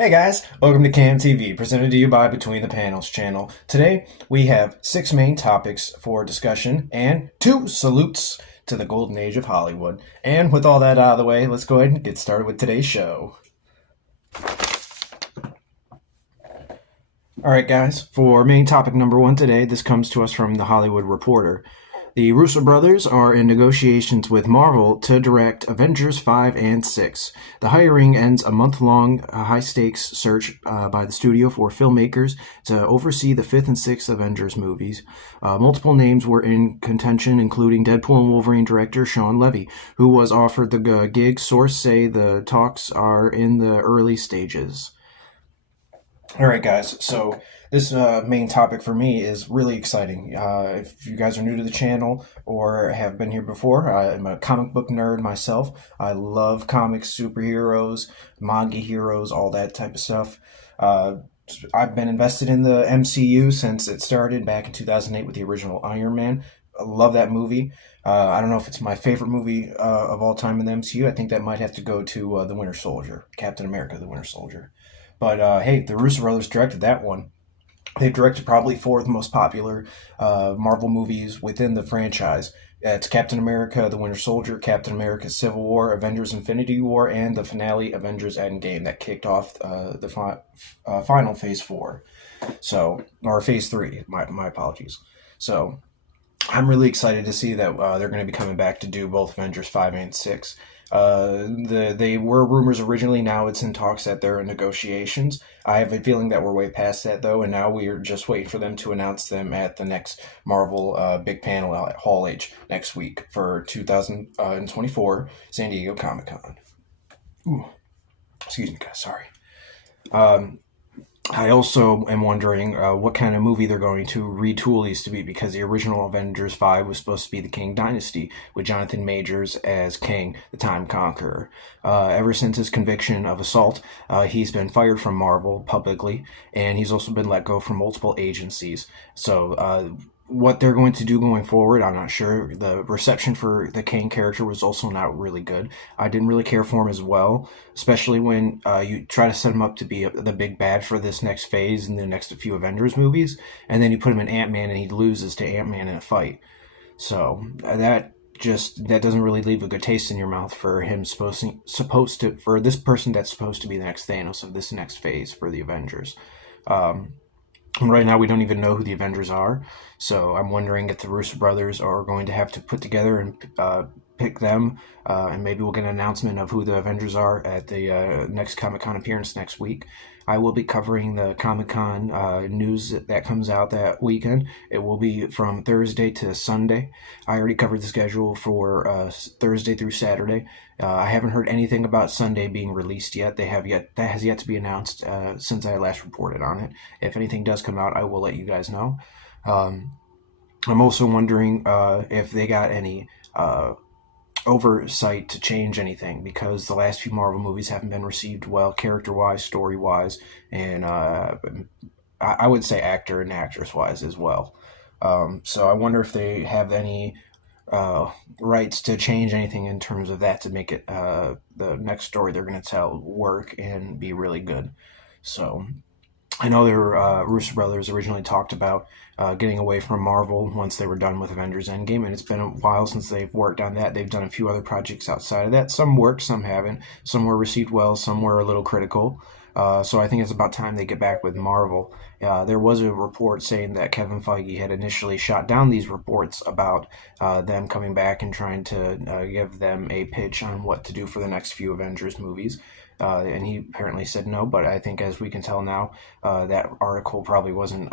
Hey guys, welcome to Camm TV, presented to you by Between the Panels channel. Today we have 6 main topics for discussion and 2 salutes to the golden age of Hollywood. And with all that out of the way, let's go ahead and get started with today's show. Alright guys, for main topic number 1 today, this comes to us from The Hollywood Reporter. The Russo brothers are in negotiations with Marvel to direct Avengers 5 and 6. The hiring ends a month-long high-stakes search by the studio for filmmakers to oversee the 5th and 6th Avengers movies. Multiple names were in contention, including Deadpool and Wolverine director Shawn Levy, who was offered the gig. Sources say the talks are in the early stages. Alright guys, so this main topic for me is really exciting. If you guys are new to the channel or have been here before, I'm a comic book nerd myself. I love comics, superheroes, manga heroes, all that type of stuff. I've been invested in the MCU since it started back in 2008 with the original Iron Man. I love that movie. I don't know if it's my favorite movie of all time in the MCU. I think that might have to go to The Winter Soldier, Captain America, The Winter Soldier. But hey, the Russo brothers directed that one. They've directed probably 4 of the most popular Marvel movies within the franchise. It's Captain America, The Winter Soldier, Captain America, Civil War, Avengers Infinity War, and the finale, Avengers Endgame, that kicked off the final Phase 4. So, or Phase 3, my apologies. So, I'm really excited to see that they're going to be coming back to do both Avengers 5 and 6. They were rumors originally. Now it's in talks that they're in negotiations. I have a feeling that we're way past that though, and now we are just waiting for them to announce them at the next Marvel big panel at Hall H next week for 2024 San Diego Comic-Con. Ooh, excuse me, guys. Sorry. I also am wondering what kind of movie they're going to retool these to be, because the original Avengers 5 was supposed to be the King Dynasty, with Jonathan Majors as King, the Time Conqueror. Ever since his conviction of assault, he's been fired from Marvel publicly, and he's also been let go from multiple agencies. So what they're going to do going forward, I'm not sure. The reception for the King character was also not really good. I didn't really care for him as well, especially when you try to set him up to be the big bad for this next phase in the next few Avengers movies, and then you put him in Ant-Man and he loses to Ant-Man in a fight. So that doesn't really leave a good taste in your mouth for him for this person that's supposed to be the next Thanos of this next phase for the Avengers. Right now, we don't even know who the Avengers are, so I'm wondering if the Russo brothers are going to have to put together and pick them, and maybe we'll get an announcement of who the Avengers are at the next Comic-Con appearance next week. I will be covering the Comic-Con news that comes out that weekend. It will be from Thursday to Sunday. I already covered the schedule for Thursday through Saturday. I haven't heard anything about Sunday being released yet. That has yet to be announced since I last reported on it. If anything does come out, I will let you guys know. I'm also wondering if they got any oversight to change anything, because the last few Marvel movies haven't been received well, character-wise, story-wise, and I would say actor and actress-wise as well. So I wonder if they have any rights to change anything in terms of that to make it the next story they're going to tell work and be really good. So I know their Russo brothers originally talked about getting away from Marvel once they were done with Avengers Endgame, and it's been a while since they've worked on that. They've done a few other projects outside of that. Some worked, some haven't. Some were received well, some were a little critical. So I think it's about time they get back with Marvel. There was a report saying that Kevin Feige had initially shot down these reports about them coming back and trying to give them a pitch on what to do for the next few Avengers movies. And he apparently said no, but I think as we can tell now, that article probably wasn't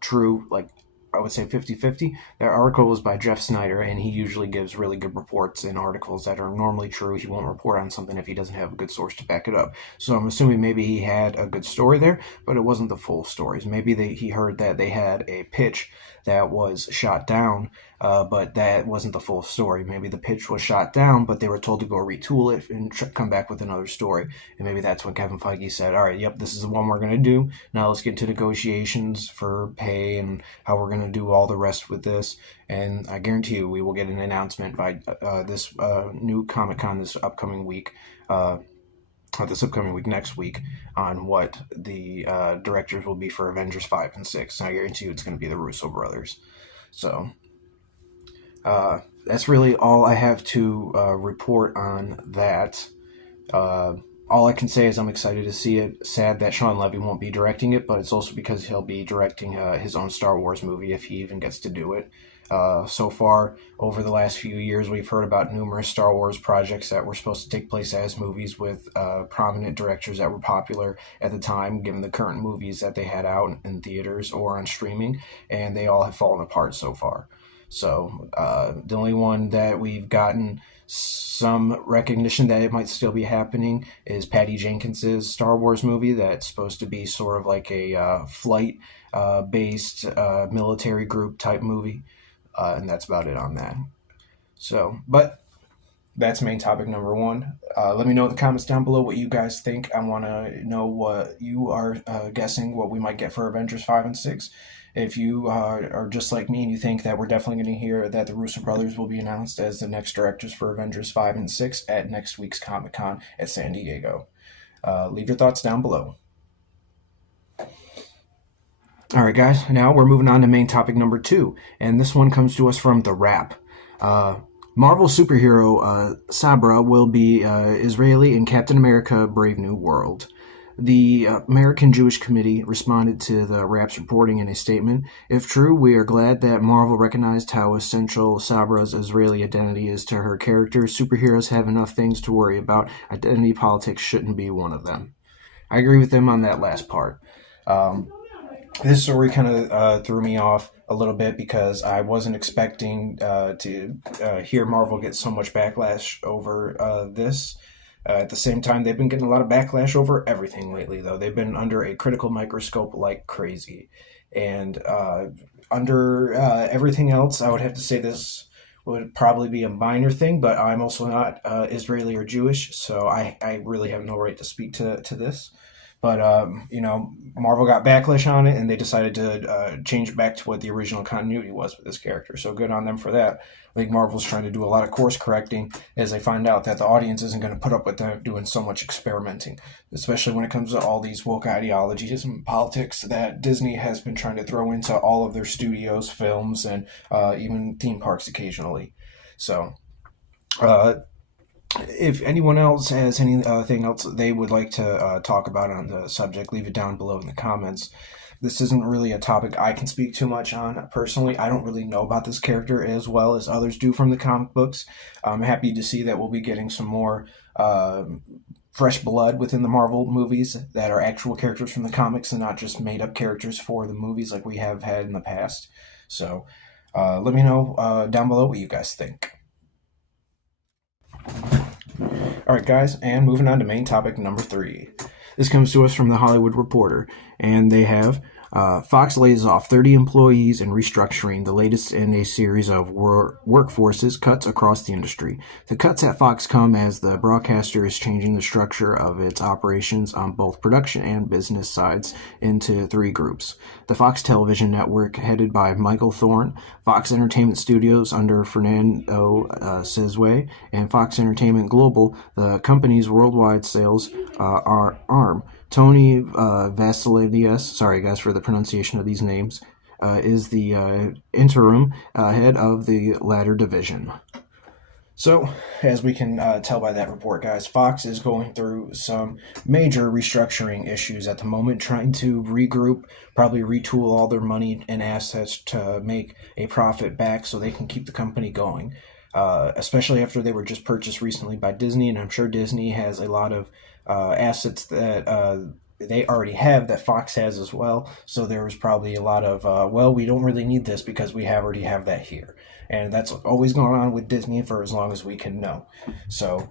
true. Like, I would say 50-50. That article was by Jeff Snyder, and he usually gives really good reports in articles that are normally true. He won't report on something if he doesn't have a good source to back it up. So I'm assuming maybe he had a good story there, but it wasn't the full stories. Maybe he heard that they had a pitch that was shot down, but that wasn't the full story. Maybe the pitch was shot down, but they were told to go retool it and come back with another story. And maybe that's when Kevin Feige said, all right, yep, this is the one we're going to do. Now let's get into negotiations for pay and how we're going to do all the rest with this. And I guarantee you we will get an announcement by this new Comic-Con this upcoming week this upcoming week, next week, on what the directors will be for Avengers 5 and 6. And I guarantee you it's going to be the Russo brothers. So that's really all I have to report on that. All I can say is I'm excited to see it. Sad that Sean Levy won't be directing it, but it's also because he'll be directing his own Star Wars movie if he even gets to do it. So far, over the last few years, we've heard about numerous Star Wars projects that were supposed to take place as movies with prominent directors that were popular at the time, given the current movies that they had out in theaters or on streaming, and they all have fallen apart so far. So the only one that we've gotten some recognition that it might still be happening is Patty Jenkins's Star Wars movie that's supposed to be sort of like a flight based military group type movie, and that's about it on that. So, but that's main topic number one. Let me know in the comments down below what you guys think. I want to know what you are guessing what we might get for Avengers 5 and 6. If you are just like me and you think that we're definitely going to hear that the Russo brothers will be announced as the next directors for Avengers 5 and 6 at next week's Comic-Con at San Diego. Leave your thoughts down below. All right, guys, now we're moving on to main topic number 2, and this one comes to us from The Wrap. Marvel superhero Sabra will be Israeli in Captain America Brave New World. The American Jewish Committee responded to the Wrap's reporting in a statement. If true, we are glad that Marvel recognized how essential Sabra's Israeli identity is to her character. Superheroes have enough things to worry about. Identity politics shouldn't be one of them. I agree with them on that last part. This story kind of threw me off a little bit because I wasn't expecting to hear Marvel get so much backlash over this. At the same time, they've been getting a lot of backlash over everything lately, though. They've been under a critical microscope like crazy. And under everything else, I would have to say this would probably be a minor thing, but I'm also not Israeli or Jewish, so I really have no right to speak to this. But, Marvel got backlash on it, and they decided to change it back to what the original continuity was with this character. So good on them for that. I think Marvel's trying to do a lot of course correcting as they find out that the audience isn't going to put up with them doing so much experimenting, especially when it comes to all these woke ideologies and politics that Disney has been trying to throw into all of their studios, films, and even theme parks occasionally. So, if anyone else has anything else they would like to talk about on the subject, leave it down below in the comments. This isn't really a topic I can speak too much on. Personally, I don't really know about this character as well as others do from the comic books. I'm happy to see that we'll be getting some more fresh blood within the Marvel movies that are actual characters from the comics and not just made-up characters for the movies like we have had in the past. So let me know down below what you guys think. Alright, guys, and moving on to main topic number 3. This comes to us from The Hollywood Reporter, and they have Fox lays off 30 employees and restructuring, the latest in a series of workforces cuts across the industry. The cuts at Fox come as the broadcaster is changing the structure of its operations on both production and business sides into 3 groups. The Fox Television Network, headed by Michael Thorne, Fox Entertainment Studios under Fernando Sizwe, and Fox Entertainment Global, the company's worldwide sales arm. Tony Vassiliadis, sorry guys for the pronunciation of these names, is the interim head of the latter division. So, as we can tell by that report, guys, Fox is going through some major restructuring issues at the moment, trying to regroup, probably retool all their money and assets to make a profit back so they can keep the company going. Especially after they were just purchased recently by Disney, and I'm sure Disney has a lot of assets that they already have that Fox has as well. So there was probably a lot of, well, we don't really need this because we already have that here. And that's always going on with Disney for as long as we can know. So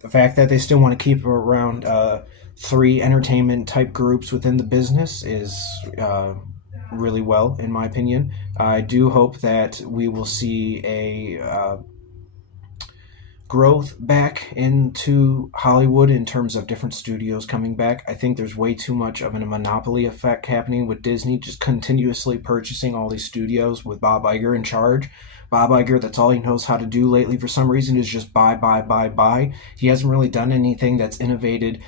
the fact that they still want to keep around 3 entertainment type groups within the business is really well, in my opinion. I do hope that we will see a growth back into Hollywood in terms of different studios coming back. I think there's way too much of a monopoly effect happening with Disney just continuously purchasing all these studios with Bob Iger in charge. Bob Iger, that's all he knows how to do lately for some reason is just buy, buy, buy, buy. He hasn't really done anything that's innovated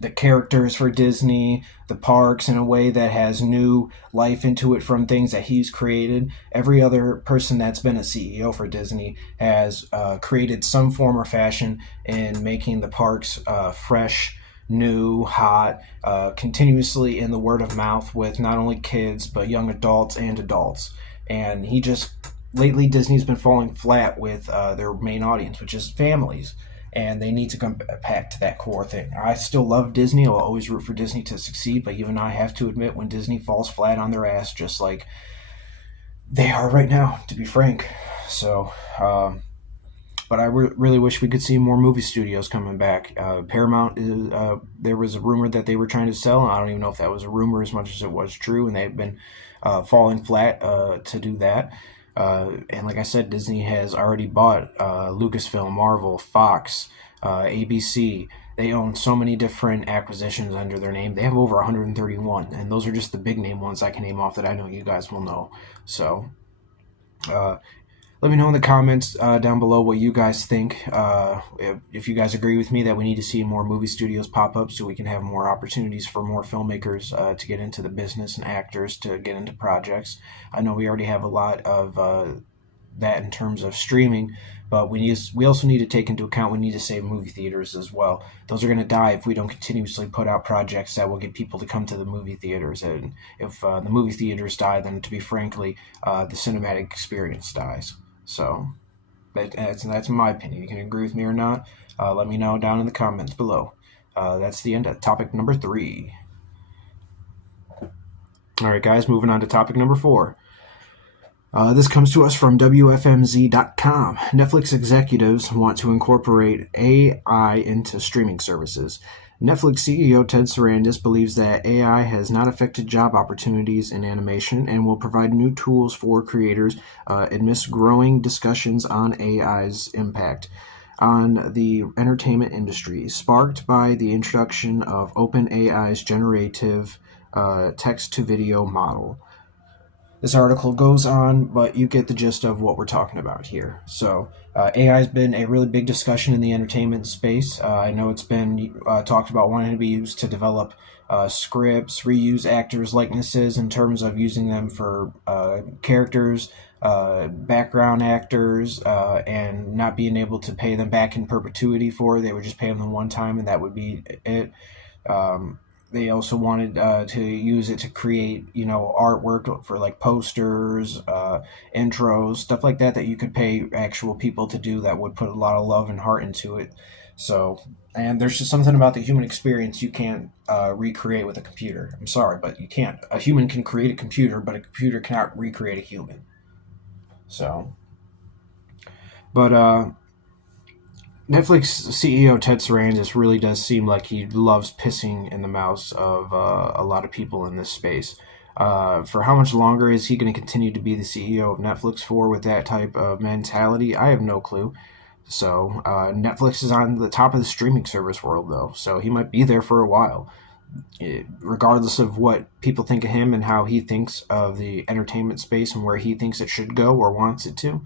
the characters for Disney, the parks in a way that has new life into it from things that he's created. Every other person that's been a CEO for Disney has created some form or fashion in making the parks fresh, new, hot, continuously in the word of mouth with not only kids but young adults and adults. And he just lately Disney's been falling flat with their main audience, which is families, and they need to come back to that core thing. I still love Disney. I'll always root for Disney to succeed, but even I have to admit when Disney falls flat on their ass, just like they are right now, to be frank. So, but I really wish we could see more movie studios coming back. Paramount is, there was a rumor that they were trying to sell. I don't even know if that was a rumor as much as it was true, and they've been falling flat to do that. And like I said, Disney has already bought Lucasfilm, Marvel, Fox, ABC. They own so many different acquisitions under their name. They have over 131, and those are just the big name ones I can name off that I know you guys will know. So let me know in the comments down below what you guys think. If you guys agree with me that we need to see more movie studios pop up so we can have more opportunities for more filmmakers to get into the business and actors to get into projects. I know we already have a lot of that in terms of streaming, but we also need to take into account we need to save movie theaters as well. Those are going to die if we don't continuously put out projects that will get people to come to the movie theaters. And if the movie theaters die, then to be frankly, the cinematic experience dies. So that's my opinion. You can agree with me or not. Let me know down in the comments below. That's the end of topic number 3. All right, guys, moving on to topic number 4. This comes to us from WFMZ.com. Netflix executives want to incorporate AI into streaming services. Netflix CEO Ted Sarandos believes that AI has not affected job opportunities in animation and will provide new tools for creators amidst growing discussions on AI's impact on the entertainment industry, sparked by the introduction of OpenAI's generative text-to-video model. This article goes on, but you get the gist of what we're talking about here. So AI has been a really big discussion in the entertainment space. I know it's been talked about wanting to be used to develop scripts, reuse actors' likenesses in terms of using them for characters, background actors, and not being able to pay them back in perpetuity for it. They would just pay them the one time, and that would be it. They also wanted to use it to create, artwork for like posters, intros, stuff like that you could pay actual people to do that would put a lot of love and heart into it. So, and there's just something about the human experience you can't recreate with a computer. I'm sorry, but you can't. A human can create a computer, but a computer cannot recreate a human. So, but Netflix CEO Ted Sarandos really does seem like he loves pissing in the mouths of a lot of people in this space. For how much longer is he going to continue to be the CEO of Netflix for with that type of mentality? I have no clue. So Netflix is on the top of the streaming service world, though, so he might be there for a while. Regardless of what people think of him and how he thinks of the entertainment space and where he thinks it should go or wants it to,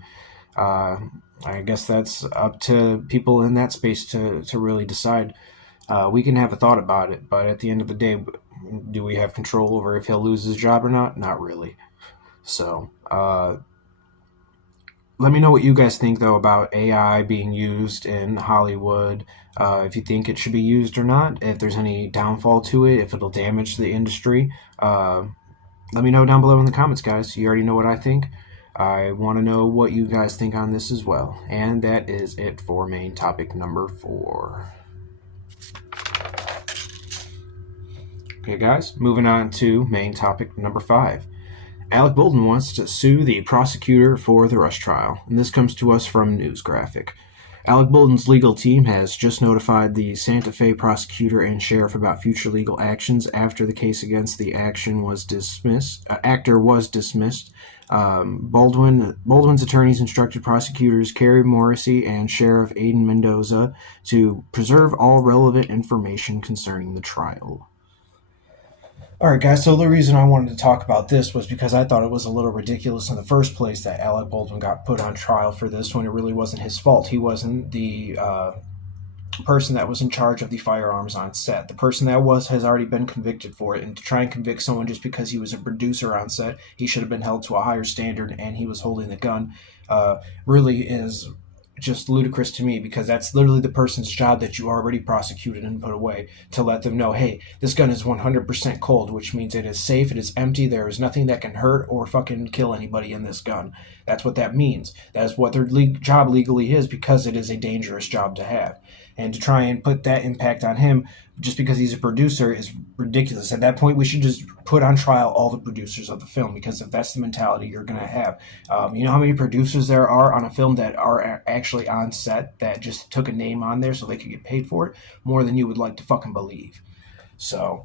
I guess that's up to people in that space to really decide. We can have a thought about it, but at the end of the day, do we have control over if he'll lose his job or not? Not really. So, let me know what you guys think, though, about AI being used in Hollywood. If you think it should be used or not, if there's any downfall to it, if it'll damage the industry. Let me know down below in the comments, guys. You already know what I think. I want to know what you guys think on this as well. And that is it for main topic number 4. Okay, guys, moving on to main topic number 5. Alec Baldwin wants to sue the prosecutor for the Rush trial. And this comes to us from News Graphic. Alec Bolton's legal team has just notified the Santa Fe prosecutor and sheriff about future legal actions after the case against the actor was dismissed. Baldwin's attorneys instructed prosecutors Carrie Morrissey and Sheriff Aiden Mendoza to preserve all relevant information concerning the trial. Alright, guys, so the reason I wanted to talk about this was because I thought it was a little ridiculous in the first place that Alec Baldwin got put on trial for this when it really wasn't his fault. He wasn't the person that was in charge of the firearms on set. The person that has already been convicted for it, and to try and convict someone just because he was a producer on set, he should have been held to a higher standard, and he was holding the gun, really is just ludicrous to me, because that's literally the person's job that you already prosecuted and put away, to let them know, hey, this gun is 100% cold, which means it is safe, it is empty, there is nothing that can hurt or fucking kill anybody in this gun. That's what that means. That is what their job legally is, because it is a dangerous job to have. And to try and put that impact on him just because he's a producer is ridiculous. At that point, we should just put on trial all the producers of the film, because if that's the mentality you're going to have. You know how many producers there are on a film that are actually on set that just took a name on there so they could get paid for it? More than you would like to fucking believe. So,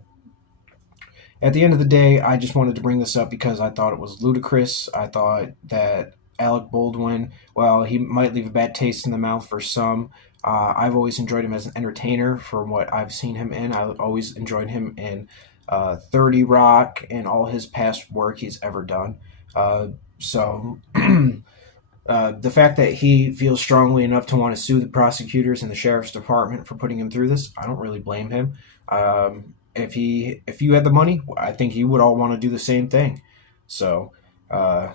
at the end of the day, I just wanted to bring this up because I thought it was ludicrous. I thought that Alec Baldwin, well, he might leave a bad taste in the mouth for some. I've always enjoyed him as an entertainer from what I've seen him in. I've always enjoyed him in 30 Rock and all his past work he's ever done. So the fact that he feels strongly enough to want to sue the prosecutors and the sheriff's department for putting him through this, I don't really blame him. If you had the money, I think you would all want to do the same thing. So, in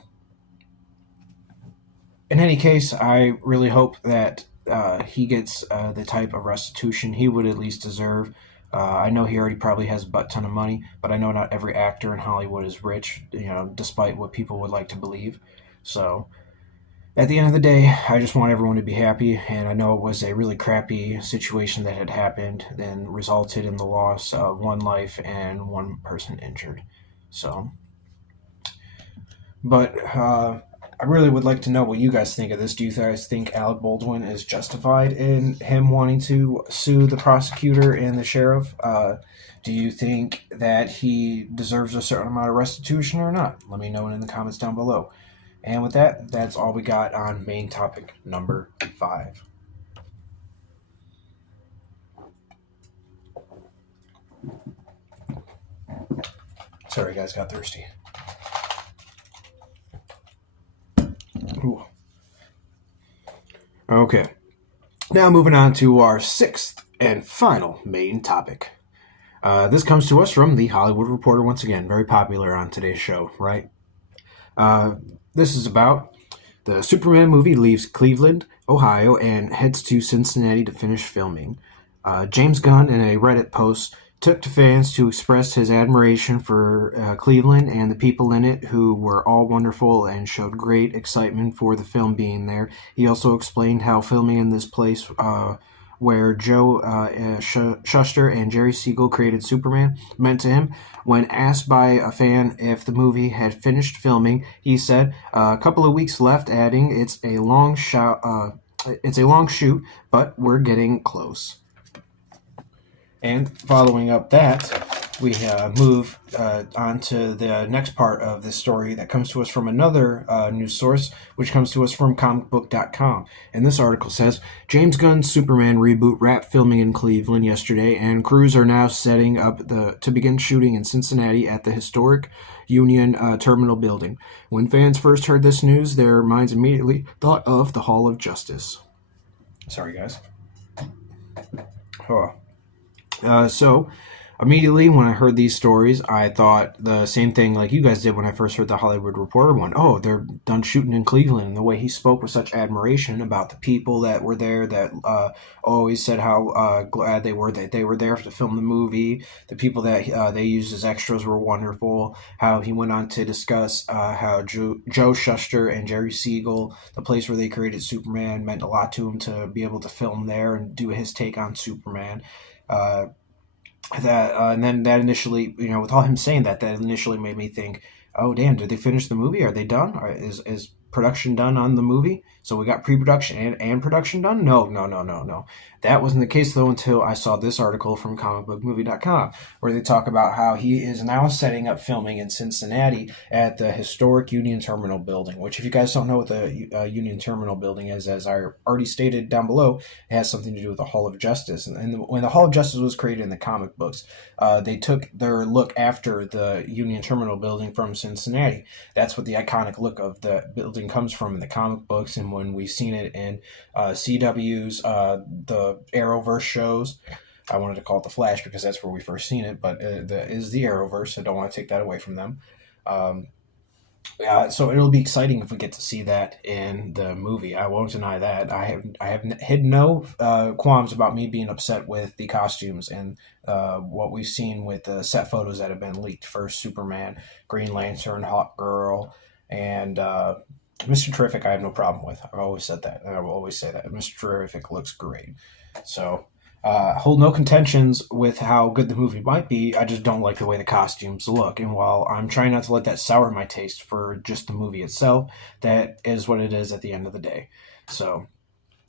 any case, I really hope that he gets the type of restitution he would at least deserve. I know he already probably has a butt ton of money, but I know not every actor in Hollywood is rich, despite what people would like to believe. So, at the end of the day, I just want everyone to be happy, and I know it was a really crappy situation that had happened, then resulted in the loss of one life and one person injured. So, but I really would like to know what you guys think of this. Do you guys think Alec Baldwin is justified in him wanting to sue the prosecutor and the sheriff? Do you think that he deserves a certain amount of restitution or not? Let me know in the comments down below. And with that, that's all we got on main topic number 5. Sorry guys, got thirsty. Ooh. Okay. Now moving on to our 6th and final main topic. This comes to us from the Hollywood Reporter once again. Very popular on today's show, right? This is about the Superman movie leaves Cleveland, Ohio, and heads to Cincinnati to finish filming. James Gunn, in a Reddit post, took to fans to express his admiration for Cleveland and the people in it, who were all wonderful and showed great excitement for the film being there. He also explained how filming in this place where Joe Shuster and Jerry Siegel created Superman meant to him. When asked by a fan if the movie had finished filming, he said, "A couple of weeks left," adding, "It's a long shoot, but we're getting close." And following up that, we move on to the next part of this story that comes to us from another news source, which comes to us from comicbook.com. And this article says, James Gunn's Superman reboot wrapped filming in Cleveland yesterday, and crews are now setting up to begin shooting in Cincinnati at the historic Union Terminal building. When fans first heard this news, their minds immediately thought of the Hall of Justice. Sorry, guys. Oh. So, immediately when I heard these stories, I thought the same thing like you guys did when I first heard the Hollywood Reporter one. Oh, they're done shooting in Cleveland. And the way he spoke with such admiration about the people that were there, that always said how glad they were that they were there to film the movie. The people that they used as extras were wonderful. How he went on to discuss how Joe Shuster and Jerry Siegel, the place where they created Superman, meant a lot to him to be able to film there and do his take on Superman. And then that initially, with all him saying that initially made me think, oh damn, did they finish the movie? Are they done? Or is production done on the movie. So we got pre-production and production done? No, no, no, no, no. That wasn't the case, though, until I saw this article from comicbookmovie.com, where they talk about how he is now setting up filming in Cincinnati at the historic Union Terminal building, which, if you guys don't know what the Union Terminal building is, as I already stated down below, it has something to do with the Hall of Justice. And when the Hall of Justice was created in the comic books, they took their look after the Union Terminal building from Cincinnati. That's what the iconic look of the building comes from in the comic books, and when we've seen it in CW's the Arrowverse shows. I wanted to call it the Flash because that's where we first seen it, but is the Arrowverse. I don't want to take that away from them. So it'll be exciting if we get to see that in the movie. I won't deny that. I have had no qualms about me being upset with the costumes and what we've seen with the set photos that have been leaked for Superman, Green Lantern, Hawk Girl, and Mr. Terrific. I have no problem with. I've always said that, and I will always say that. Mr. Terrific looks great. So hold no contentions with how good the movie might be. I just don't like the way the costumes look. And while I'm trying not to let that sour my taste for just the movie itself, that is what it is at the end of the day. So,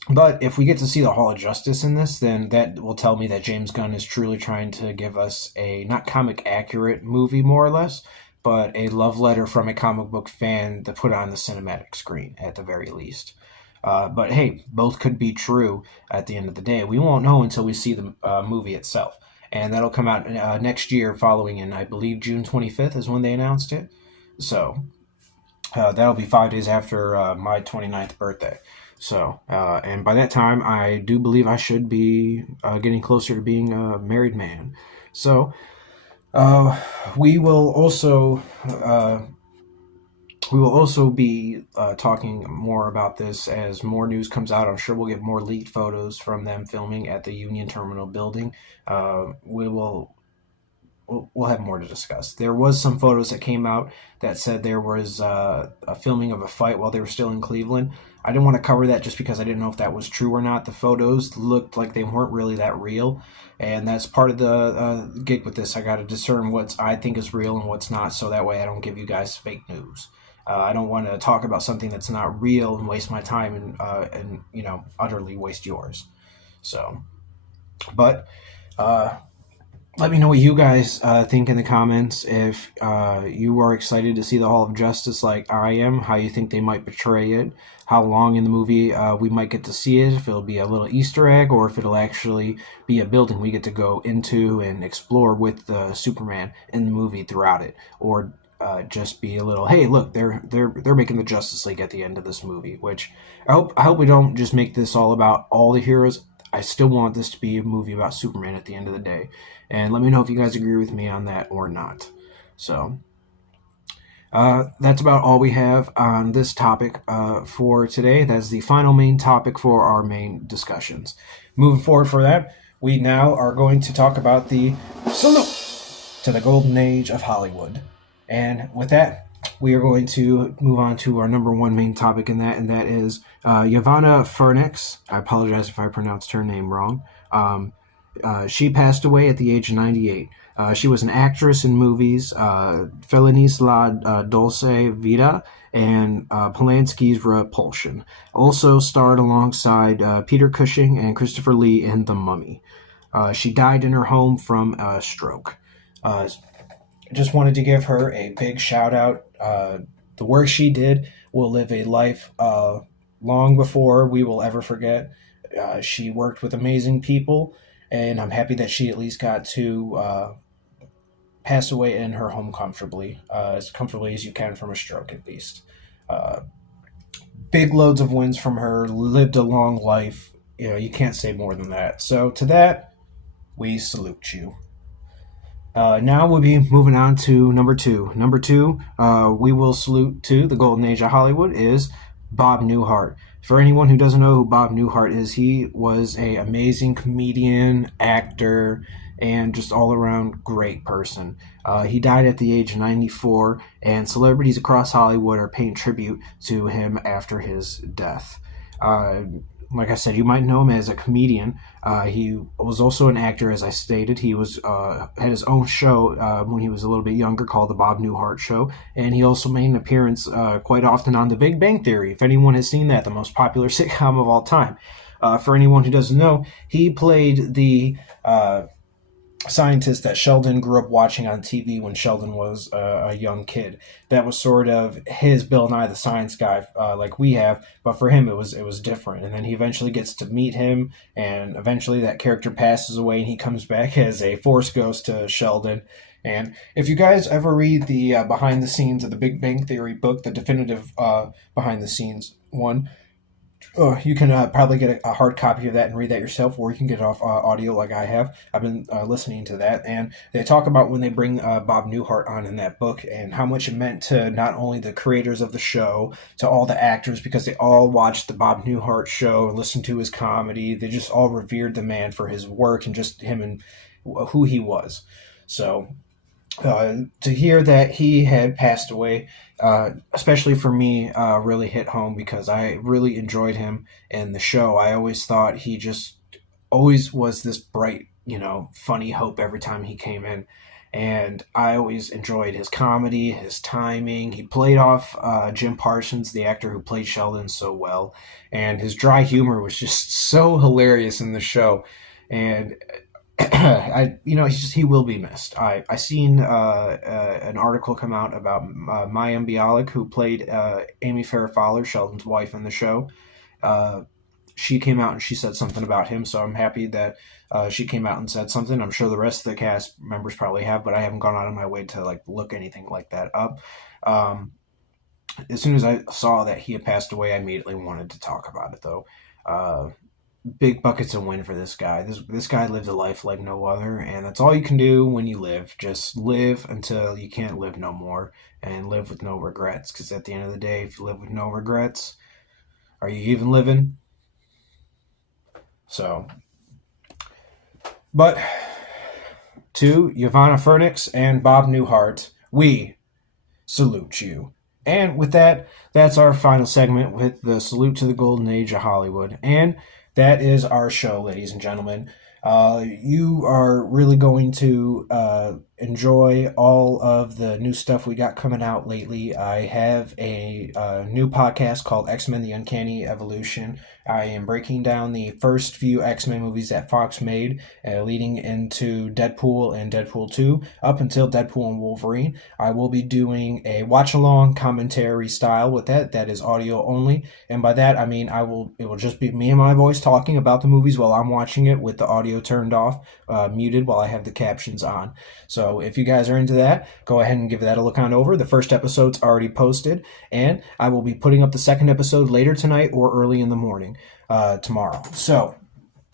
but if we get to see the Hall of Justice in this, then that will tell me that James Gunn is truly trying to give us a not comic accurate movie, more or less, but a love letter from a comic book fan to put on the cinematic screen at the very least. But hey, both could be true at the end of the day. We won't know until we see the movie itself. And that'll come out next year following in, I believe, June 25th is when they announced it. So that'll be 5 days after my 29th birthday. So, and by that time, I do believe I should be getting closer to being a married man. So we will also be talking more about this as more news comes out. I'm sure we'll get more leaked photos from them filming at the Union Terminal building. We'll have more to discuss. There was some photos that came out that said there was a filming of a fight while they were still in Cleveland. I didn't want to cover that just because I didn't know if that was true or not. The photos looked like they weren't really that real, and that's part of the gig with this. I got to discern what I think is real and what's not, so that way I don't give you guys fake news. I don't want to talk about something that's not real and waste my time and utterly waste yours. So, but let me know what you guys think in the comments. If you are excited to see the Hall of Justice like I am, how you think they might portray it, how long in the movie we might get to see it, if it'll be a little Easter egg or if it'll actually be a building we get to go into and explore with Superman in the movie throughout it, or just be a little, hey, look, they're making the Justice League at the end of this movie. Which I hope we don't just make this all about all the heroes. I still want this to be a movie about Superman at the end of the day. And let me know if you guys agree with me on that or not. So that's about all we have on this topic for today. That's the final main topic for our main discussions. Moving forward for that, we now are going to talk about the salute to the golden age of Hollywood. And with that, we are going to move on to our number one main topic in that, and that is Yvonne Furnex. I apologize if I pronounced her name wrong. She passed away at the age of 98. She was an actress in movies Fellini's La Dolce Vita and Polanski's Repulsion. Also starred alongside Peter Cushing and Christopher Lee in The Mummy. She died in her home from a stroke. Just wanted to give her a big shout out. The work she did will live a life long before we will ever forget. She worked with amazing people, and I'm happy that she at least got to pass away in her home comfortably as you can from a stroke, at least. Big loads of wins from her, lived a long life. You can't say more than that. So to that, we salute you. Now we'll be moving on to number two. Number two, we will salute to the golden age of Hollywood is Bob Newhart. For anyone who doesn't know who Bob Newhart is, he was an amazing comedian, actor, and just all-around great person. He died at the age of 94, and celebrities across Hollywood are paying tribute to him after his death. like I said, you might know him as a comedian. He was also an actor, as I stated. He was had his own show when he was a little bit younger called The Bob Newhart Show, and he also made an appearance quite often on The Big Bang Theory. If anyone has seen that, the most popular sitcom of all time. For anyone who doesn't know, he played the scientist that Sheldon grew up watching on TV when Sheldon was a young kid. That was sort of his Bill Nye the Science Guy, like we have, but for him it was different. And then he eventually gets to meet him, and eventually that character passes away, and he comes back as a Force ghost to Sheldon. And if you guys ever read the behind the scenes of the Big Bang Theory book, the definitive behind the scenes one, you can probably get a hard copy of that and read that yourself, or you can get it off audio like I have. I've been listening to that, and they talk about when they bring Bob Newhart on in that book and how much it meant to not only the creators of the show, to all the actors, because they all watched the Bob Newhart show and listened to his comedy. They just all revered the man for his work and just him and who he was. So to hear that he had passed away, especially for me, really hit home because I really enjoyed him in the show. I always thought he just always was this bright, funny hope every time he came in. And I always enjoyed his comedy, his timing. He played off Jim Parsons, the actor who played Sheldon, so well. And his dry humor was just so hilarious in the show. And he will be missed. I seen an article come out about Maya Bialik, who played Amy Farrah Fowler, Sheldon's wife in the show. She came out and she said something about him, so I'm happy that she came out and said something. I'm sure the rest of the cast members probably have, but I haven't gone out of my way to look anything like that up. As soon as I saw that he had passed away, I immediately wanted to talk about it, though. Big buckets of win for this guy. This guy lived a life like no other, and that's all you can do when you live. Just live until you can't live no more, and live with no regrets. Because at the end of the day, if you live with no regrets, are you even living? So, but to Yvonne Furnix and Bob Newhart, we salute you. And with that, that's our final segment with the salute to the golden age of Hollywood. And that is our show, ladies and gentlemen. You are really going to enjoy all of the new stuff we got coming out lately. I have a new podcast called X-Men: The Uncanny Evolution. I am breaking down the first few X-Men movies that Fox made, leading into Deadpool and Deadpool 2, up until Deadpool and Wolverine. I will be doing a watch-along commentary style with that. That is audio only, and by that I mean it will just be me and my voice talking about the movies while I'm watching it, with the audio turned off, muted, while I have the captions on. So if you guys are into that, go ahead and give that a look on over. The first episode's already posted, and I will be putting up the second episode later tonight or early in the morning tomorrow. So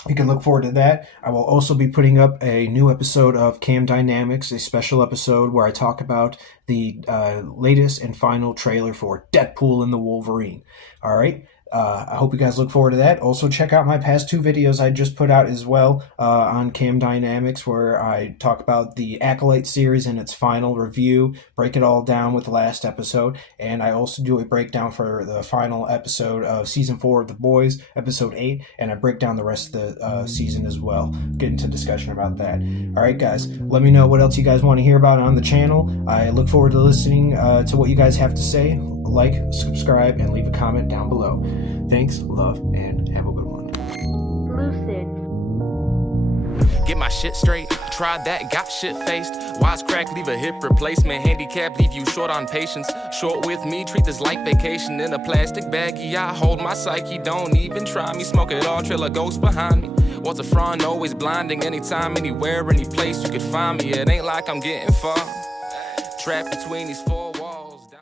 you can look forward to that. I will also be putting up a new episode of Camm Dynamics, a special episode where I talk about the latest and final trailer for Deadpool and the Wolverine. All right. I hope you guys look forward to that. Also, check out my past 2 videos I just put out as well on Camm Dynamics, where I talk about the Acolyte series and its final review, break it all down with the last episode, and I also do a breakdown for the final episode of Season 4 of The Boys, Episode 8, and I break down the rest of the season as well, get into discussion about that. All right, guys, let me know what else you guys want to hear about on the channel. I look forward to listening to what you guys have to say. Like, subscribe, and leave a comment down below. Thanks, love, and have a good one. Lucid. Get my shit straight, tried that, got shit faced. Wisecrack, leave a hip replacement. Handicap, leave you short on patience. Short with me, treat this like vacation. In a plastic baggie, I hold my psyche. Don't even try me, smoke it all, trail a ghost behind me. What's a front, always blinding. Anytime, anywhere, any place you could find me. It ain't like I'm getting far. Trapped between these four